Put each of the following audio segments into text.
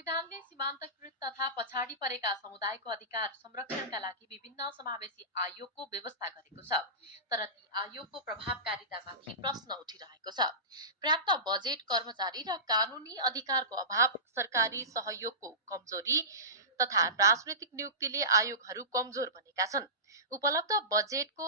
संविधानले सीमान्तकृत तथा पछाडि परेका समुदायको अधिकार संरक्षणका लागि विभिन्न समावेशी आयोगको व्यवस्था गरेको छ। तर ती आयोगको प्रभावकारितामाथि प्रश्न उठिरहेको छ। पर्याप्त बजेट, कर्मचारी र कानूनी अधिकारको अभाव, सरकारी सहयोगको कमजोरी तथा राजनैतिक नियुक्तिले आयोगहरू कमजोर बनेका छन्। उपलब्ध बजेटको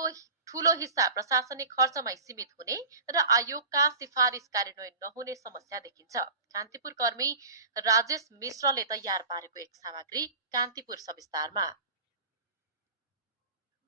ठूलो हिस्सा प्रशासनिक खर्चमै सीमित हुने र आयोगका सिफारिस कार्यान्वयन नहुने समस्या देखिन्छ। कान्तिपुर कर्मी राजेश मिश्रले तयार पारेको एक सामग्री कान्तिपुर सविस्तारमा।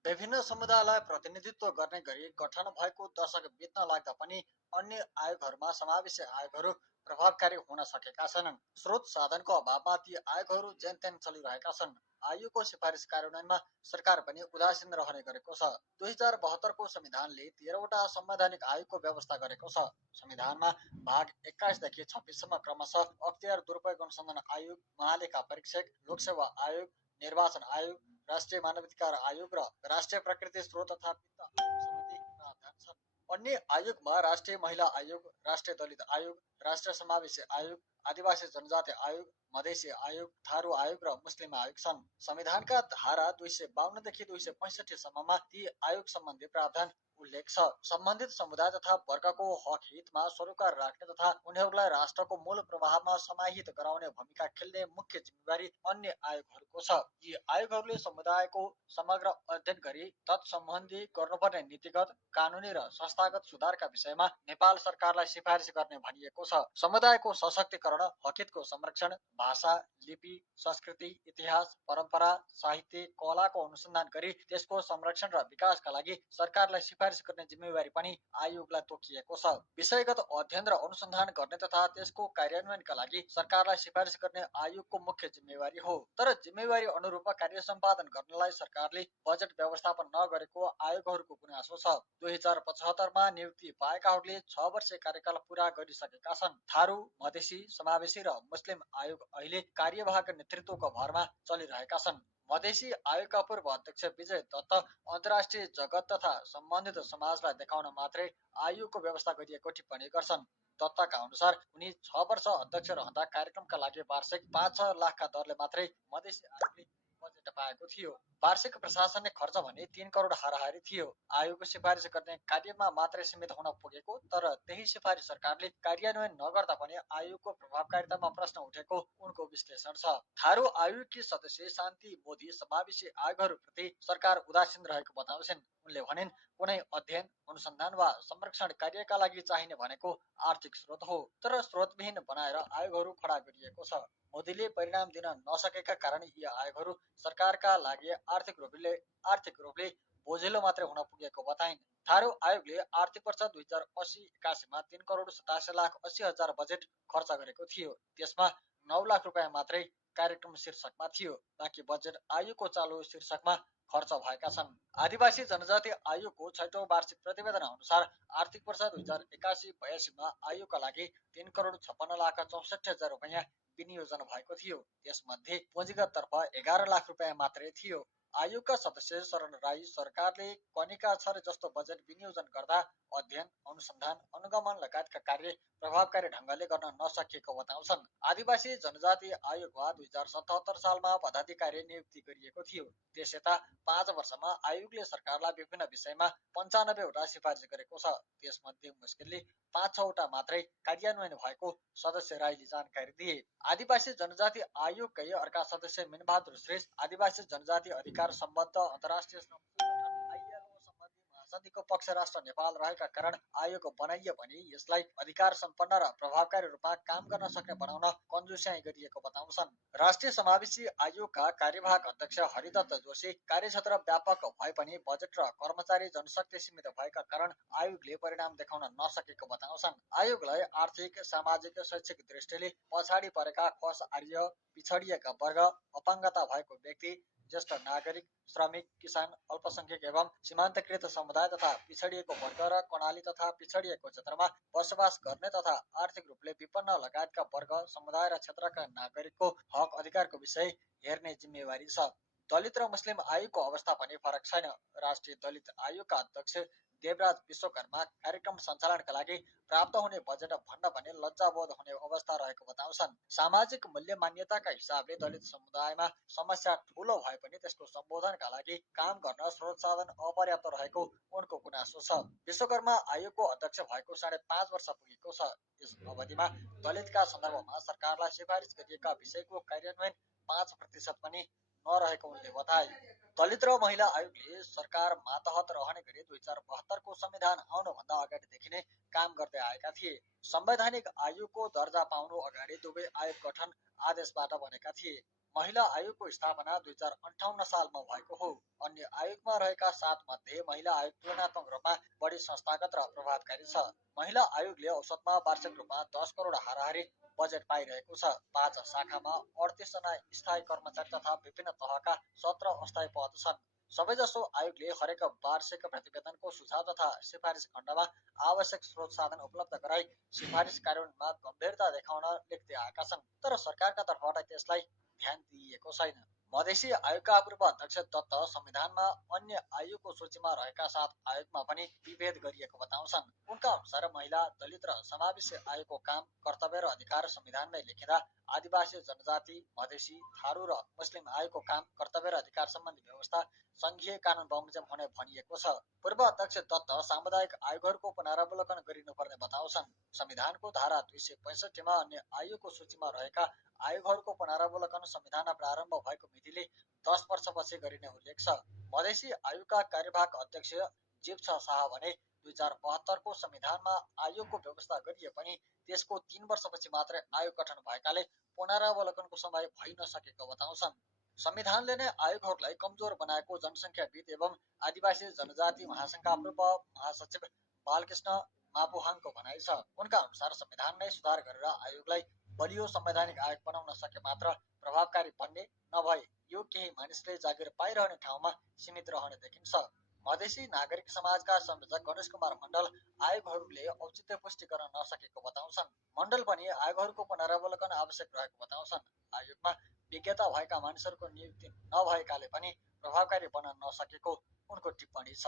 विभिन्न समुदायलाई प्रतिनिधित्व गर्ने गरी गठन भएको दशक बित्न लाग्दा पनि अन्य आयोगहरूमा समावेशी आयोगहरू प्रभावकारी हुन सकेका छैनन्। स्रोत साधनको अभावमा ती आयोगहरू जेनतेन चलिरहेका छन्। आयोगको सिफारिस कार्यान्वयनमा सरकार पनि उदासीन रहने गरेको छ। 2072 को संविधानले 13वटा संवैधानिक आयोगको व्यवस्था गरेको छ। संविधानमा भाग 21 देखि 26 सम्म क्रमशः अख्तियार दुरुपयोग अनुसन्धान आयोग, महालेखा परीक्षक, लोकसेवा आयोग, निर्वाचन आयोग, राष्ट्रिय मानवाधिकार आयोग र राष्ट्रिय प्रकृति स्रोत तथा वित्त आयोग सम्बन्धी प्रावधान छन्। अन्य आयोगमा राष्ट्रिय महिला आयोग, राष्ट्रिय दलित आयोग, राष्ट्रिय समावेशी आयोग, आदिवासी जनजाति आयोग, मधेसी आयोग, थारू आयोग र मुस्लिम आयोग छन्। संविधानका धारा 252 देखि 265 सम्ममा ती आयोग सम्बन्धी प्रावधान उल्लेख छ। सम्बन्धित समुदाय तथा वर्गको हक हितमा सरोकार राख्ने तथा उनीहरूलाई राष्ट्रको मूल प्रवाहमा समाहित गराउने भूमिका खेल्ने मुख्य जिम्मेवारी अन्य आयोगहरूको छ। यी आयोगहरूले समुदायको समग्र अध्ययन गरी तत्सम्बन्धी गर्नुपर्ने नीतिगत, कानूनी र संस्थागत सुधारका विषयमा नेपाल सरकारलाई सिफारिस गर्ने भनिएको छ। समुदायको सशक्तिकरण, हकहितको संरक्षण, भाषा, लिपि, संस्कृति, इतिहास, परम्परा, साहित्य, कलाको अनुसन्धान गरी त्यसको संरक्षण र विकासका लागि सरकारलाई सिफारिस गर्ने जिम्मेवारी पनि आयोगलाई तोकिएको छ। विषयगत अध्ययन र अनुसन्धान गर्ने तथा त्यसको कार्यान्वयनका लागि सरकारलाई सिफारिस गर्ने आयोगको मुख्य जिम्मेवारी हो। तर जिम्मेवारी अनुरूप कार्य सम्पादन गर्नलाई सरकारले बजेट व्यवस्थापन नगरेको आयोगहरूको गुनासो छ। 2075 मा नियुक्ति पाएकाहरूले 6 वर्ष कार्यकाल पूरा गरिसकेका छन्। थारू, मधेसी, समावेशी र मुस्लिम आयोग अहिले कार्यवाहक नेतृत्वको भरमा चलिरहेका छन्। मधेसी आयोगका पूर्व अध्यक्ष विजय दत्त अन्तर्राष्ट्रिय जगत तथा सम्बन्धित समाजलाई देखाउन मात्रै आयोगको व्यवस्था गरिएको टिप्पणी गर्छन्। दत्तका अनुसार उनी 6 वर्ष अध्यक्ष रहँदा कार्यक्रमका लागि वार्षिक 5-6 लाखका दरले मात्रै मधेसी आयोगले बजेट पाएको थियो। वार्षिक प्रशासनिक खर्च भने 3 करोड हाराहारी थियो। आयोगको सिफारिस गर्ने कार्यमा मात्रै सीमित हुन पुगेको, तर त्यही सिफारिस सरकारले कार्यान्वयन नगर्दा पनि आयोगको प्रभावकारितामा प्रश्न उठेको उनको विश्लेषण छ। थारू आयोगकी सदस्य शान्ति मोदी समावेशी आयोगहरूप्रति सरकार उदासीन रहेको बताउँछिन्। उनले भनिन्, कुनै अध्ययन, अनुसन्धान वा संरक्षण कार्यका लागि चाहिने भनेको आर्थिक स्रोत हो, तर स्रोतविहीन बनाएर आयोगहरू खडा गरिएको छ। मोदीले परिणाम दिन नसकेका कारण यी आयोगहरू सरकारका लागि आर्थिक रूपले बोझिलो मात्रै हुन पुगेको बताइन्। थारू आयोगले आर्थिक वर्ष 2080-81 मा 3 करोड 87 लाख 80 हजार बजेट खर्च गरेको थियो। त्यसमा 9 लाख रुपियाँ मात्रै कार्यक्रम शीर्षकमा थियो। बाँकी बजेट आयोगको चालु शीर्षकमा खर्च भएका छन्। आदिवासी जनजाति आयोगको 6औं वार्षिक प्रतिवेदन अनुसार आर्थिक वर्ष 2081-82 मा आयोगका लागि 3 करोड 56 लाख 64 हजार रुपियाँ विनियोजन भएको थियो। त्यसमध्ये पुँजीगत तर्फ 11 लाख रुपियाँ मात्रै थियो। आयोगका सदस्य शरण राई सरकारले कनिका छर जस्तो बजेट विनियोजन गर्दा अध्ययन, अनुसन्धान, अनुगमन लगायतका कार्य प्रभावकारी ढङ्गले गर्न नसकिएको बताउँछन्। आदिवासी जनजाति आयोगमा 2077 सालमा पदाधिकारी नियुक्ति गरिएको थियो। त्यसयता 5 वर्षमा आयोगले सरकारलाई विभिन्न विषयमा 95 वटा सिफारिस गरेको छ। त्यसमध्ये मुस्किलले 5-6 वटा मात्रै कार्यान्वयन भएको सदस्य राईले जानकारी दिए। आदिवासी जनजाति आयोगकै अर्का सदस्य मिनबहादुर श्रेष्ठ आदिवासी जनजाति अधिकार सम्बद्ध अन्तर्राष्ट्रिय ILO सम्बन्धी महासन्धिको पक्ष राष्ट्र नेपाल रहेका कारण आयोग बनाइयो भने यसलाई अधिकार सम्पन्न र प्रभावकारी रूपमा काम गर्न सक्ने बनाउन कन्जुस्याइ गरिएको बताउँछन्। राष्ट्रिय समावेशी आयोगका कार्यवाहक अध्यक्ष हरिदत्त जोशी कार्यक्षेत्र व्यापक भए पनि बजेट र कर्मचारी जनशक्ति सीमित भएका कारण आयोगले परिणाम देखाउन नसकेको बताउँछन्। आयोगलाई आर्थिक, सामाजिक, शैक्षिक दृष्टिले पछाडि परेका खस आर्य, पिछडिएका वर्ग, अपाङ्गता भएको व्यक्ति, ज्येष्ठ नागरिक, श्रमिक, किसान, अल्पसंख्यक एवं सीमान्तकृत समुदाय तथा पिछडिएको वर्ग र कर्णाली तथा पिछडिएको क्षेत्रमा बसोबास गर्ने तथा आर्थिक रूपले विपन्न लगायतका वर्ग, समुदाय र क्षेत्रका नागरिकको हक अधिकारको विषय हेर्ने जिम्मेवारी छ। दलित र मुस्लिम आयोगको अवस्था पनि फरक छैन। राष्ट्रिय दलित आयोगका अध्यक्ष देवराज विश्वकर्मा कार्यक्रम सञ्चालनका लागि प्राप्त हुने बजेट भन्न भने लज्जाबोध हुने अवस्था रहेको बताउँछन्। सामाजिक मूल्य मान्यताका हिसाबले दलित समुदायमा समस्या ठूलो भए पनि त्यसको सम्बोधनका लागि काम गर्न स्रोत साधन अपर्याप्त रहेको उनको गुनासो छ। विश्वकर्मा आयोगको अध्यक्ष भएको 5.5 वर्ष पुगेको छ। यस अवधिमा दलितका सन्दर्भमा सरकारलाई सिफारिस गरिएका विषयको कार्यान्वयन 5% पनि नरहेको उनले बताए। दलित र महिला आयोगले सरकार मातहत रहने गरी 2072 को संविधान आउनुभन्दा अगाडिदेखि नै काम गर्दै आएका थिए। संवैधानिक आयोगको दर्जा पाउनु अगाडि दुवै आयोग गठन आदेशबाट बनेका थिए। महिला आयोगको स्थापना 2058 सालमा भएको हो। अन्य आयोगमा रहेका 7 मध्ये महिला आयोग तुलनात्मक रूपमा बढी संस्थागत र प्रभावकारी छ। महिला आयोगले औसतमा वार्षिक रूपमा 10 करोड हाराहारी बजेट पाइरहेको छ। 5 शाखामा 38 जना स्थायी कर्मचारी तथा विभिन्न तहका 17 अस्थायी पद छन्। सबैजसो आयोगले हरेक वार्षिक प्रतिवेदनको सुझाव तथा सिफारिस खण्डमा आवश्यक स्रोत साधन उपलब्ध गराई सिफारिस कार्यान्वयनमा गम्भीरता देखाउन लेख्दै आएका छन्। तर सरकारका तर्फबाट त्यसलाई ध्यान दिइएको छैन। मधेसी आयोगका पूर्व अध्यक्ष दत्त संविधानमा अन्य आयोगको सूचीमा रहेका 7 आयोगमा पनि विभेद गरिएको बताउँछन्। उनका अनुसार महिला, दलित र समावेशी आयोगको काम, कर्तव्य र अधिकार संविधानमै लेखिँदा आदिवासी जनजाति, मधेसी, थारू र मुस्लिम आयोगको काम, कर्तव्य र अधिकार सम्बन्धी व्यवस्था संघीय कानून बमोजिम हुने भनिएको छ। पूर्व अध्यक्ष दत्त सामुदायिक आयोगहरूको पुनरावलोकन गरिनुपर्ने बताउँछन्। संविधानको धारा 265 मा अन्य आयोगको सूचीमा रहेका आयोगहरूको पुनरावलोकन संविधान प्रारम्भ भएको मितिले 10 वर्षपछि गरिने उल्लेख छ। मधेसी आयोगका कार्यवाहक अध्यक्ष जीव शाह भने 2072 को संविधानमा आयोगको व्यवस्था गरिए पनि त्यसको 3 वर्षपछि मात्रै आयोग गठन भएकाले पुनरावलोकनको समय भइ नसकेको बताउँछन्। संविधानले नै आयोगहरूलाई कमजोर बनाएको जनसङ्ख्याविद एवं आदिवासी जनजाति महासङ्घका पूर्व महासचिव बालकृष्ण मापुहाङको भनाइ छ। उनका अनुसार संविधान नै सुधार गरेर आयोगलाई बलियो संवैधानिक आयोग बनाउन सके मात्र प्रभावकारी बन्ने, नभए यो केही मानिसले जागिर पाइरहने ठाउँमा सीमित रहने देखिन्छ। मधेसी नागरिक समाजका संयोजक गणेश कुमार मण्डल आयोगहरूले औचित्य पुष्टि गर्न नसकेको बताउँछन्। मण्डल पनि आयोगहरूको पुनरावलोकन आवश्यक रहेको बताउँछन्। आयोगमा विज्ञता भएका मानिसहरूको नियुक्ति नभएकाले पनि प्रभावकारी बन्न नसकेको उनको टिप्पणी छ।